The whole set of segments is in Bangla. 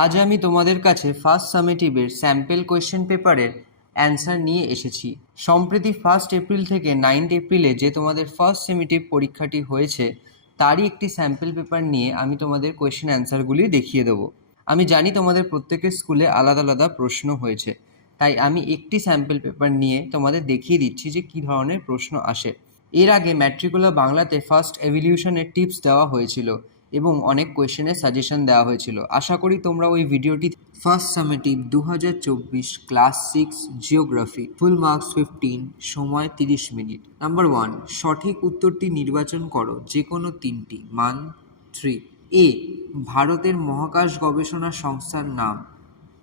আজ আমি তোমাদের কাছে ফার্স্ট সামেটিভের স্যাম্পেল কোয়েশ্চেন পেপারের অ্যান্সার নিয়ে এসেছি। সম্প্রতি ফার্স্ট এপ্রিল থেকে নাইন্থ এপ্রিলে যে তোমাদের ফার্স্ট সেমেটিভ পরীক্ষাটি হয়েছে, তারই একটি স্যাম্পেল পেপার নিয়ে আমি তোমাদের কোয়েশ্চেন অ্যান্সারগুলি দেখিয়ে দেবো। আমি জানি তোমাদের প্রত্যেকের স্কুলে আলাদা আলাদা প্রশ্ন হয়েছে, তাই আমি একটি স্যাম্পেল পেপার নিয়ে তোমাদের দেখিয়ে দিচ্ছি যে কী ধরনের প্রশ্ন আসে। এর আগে ম্যাট্রিকুলার বাংলাতে ফার্স্ট এভিলিউশনের টিপস দেওয়া হয়েছিল। এবং অনেক কোয়েশ্চেনের সাজেশন দেওয়া হয়েছিল। আশা করি তোমরা ওই ভিডিওটি ফার্স্ট সামেটিভ দু হাজার চব্বিশ class six geography full marks fifteen সময় তিরিশ মিনিট নাম্বার ওয়ান সঠিক উত্তরটি নির্বাচন করো যে কোনো তিনটি। মান থ্রি এ ভারতের মহাকাশ গবেষণা সংস্থার নাম,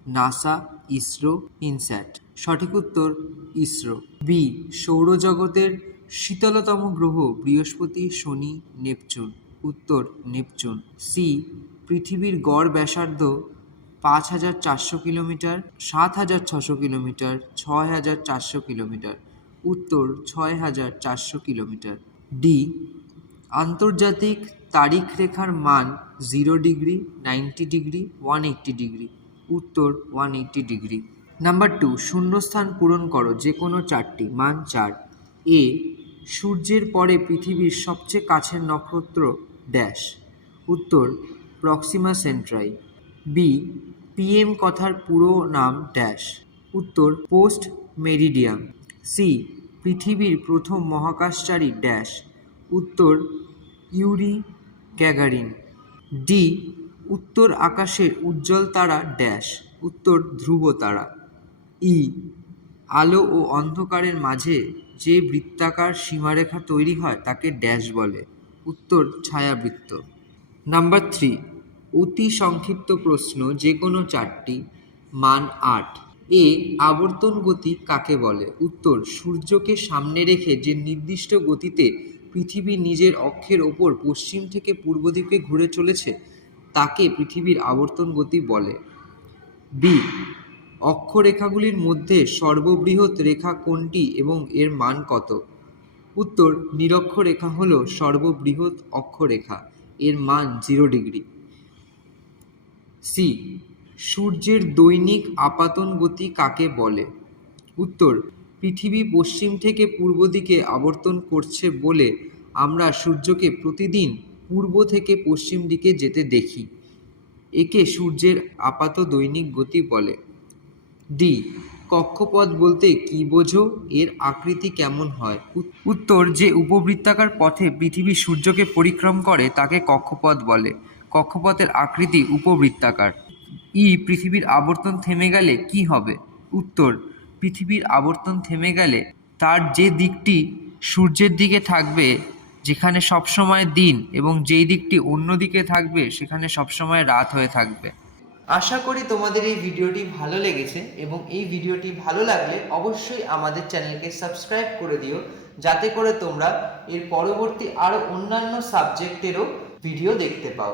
নাসা, ইসরো, ইনস্যাট। সঠিক উত্তর, ইসরো। বি সৌরজগতের শীতলতম গ্রহ, বৃহস্পতি, শনি, নেপচুন। উত্তর নেপচুন। সি, পৃথিবীর গড় ব্যাসার্ধ পাঁচ হাজার চারশো কিলোমিটার, সাত হাজার ছশো কিলোমিটার, ছয় হাজার চারশো কিলোমিটার। উত্তর, ছয় হাজার চারশো কিলোমিটার। ডি, আন্তর্জাতিক তারিখ রেখার মান zero degree, ninety degree, one eighty degree. উত্তর, one eighty degree. Number two, শূন্যস্থান পূরণ করো যে কোনো চারটি, মান চার। এ, সূর্যের পরে পৃথিবীর সবচেয়ে কাছের নক্ষত্র ড্যাশ উত্তর প্রক্সিমা সেন্ট্রাই বি পিএম কথার পুরো নাম ড্যাশ উত্তর পোস্ট মেরিডিয়াম সি পৃথিবীর প্রথম মহাকাশচারী ড্যাশ উত্তর ইউরি গ্যাগারিন ডি উত্তর আকাশের উজ্জ্বল তারা ড্যাশ উত্তর, ধ্রুব তারা। ই আলো ও অন্ধকারের মাঝে যে বৃত্তাকার সীমারেখা তৈরি হয় তাকে ড্যাশ বলে। উত্তর ছায়াবৃত্ত। নাম্বার থ্রি, অতি সংক্ষিপ্ত প্রশ্ন যে কোনো চারটি, মান আট। এ, আবর্তন গতি কাকে বলে? উত্তর, সূর্যকে সামনে রেখে যে নির্দিষ্ট গতিতে পৃথিবী নিজের অক্ষের ওপর পশ্চিম থেকে পূর্ব দিকে ঘুরে চলেছে, তাকে পৃথিবীর আবর্তন গতি বলে। বি, অক্ষরেখাগুলির মধ্যে সর্ববৃহৎ রেখা কোনটি এবং এর মান কত? উত্তর নিরক্ষরেখা হল সর্ববৃহৎ অক্ষরেখা। এর মান জিরো ডিগ্রি সি সূর্যের দৈনিক আপাতন গতি কাকে বলে? উত্তর, পৃথিবী পশ্চিম থেকে পূর্ব দিকে আবর্তন করছে বলে আমরা সূর্যকে প্রতিদিন পূর্ব থেকে পশ্চিম দিকে যেতে দেখি। একে সূর্যের আপাত দৈনিক গতি বলে। ডি কক্ষপথ বলতে কি বোঝো? এর আকৃতি কেমন হয়? উত্তর, যে উপবৃত্তাকার পথে পৃথিবী সূর্যকে পরিক্রম করে, তাকে কক্ষপথ বলে। কক্ষপথের আকৃতি উপবৃত্তাকার। ই, পৃথিবীর আবর্তন থেমে গেলে কি হবে? উত্তর, পৃথিবীর আবর্তন থেমে গেলে তার যে দিকটি সূর্যের দিকে থাকবে, যেখানে সবসময় দিন এবং যেই দিকটি অন্য দিকে থাকবে, সেখানে সবসময় রাত হয়ে থাকবে। আশা করি তোমাদের এই ভিডিওটি ভালো লেগেছে এবং এই ভিডিওটি ভালো লাগলে অবশ্যই আমাদের চ্যানেলকে সাবস্ক্রাইব করে দিও, যাতে করে তোমরা এর পরবর্তী আরও অন্যান্য সাবজেক্টেরও ভিডিও দেখতে পাও।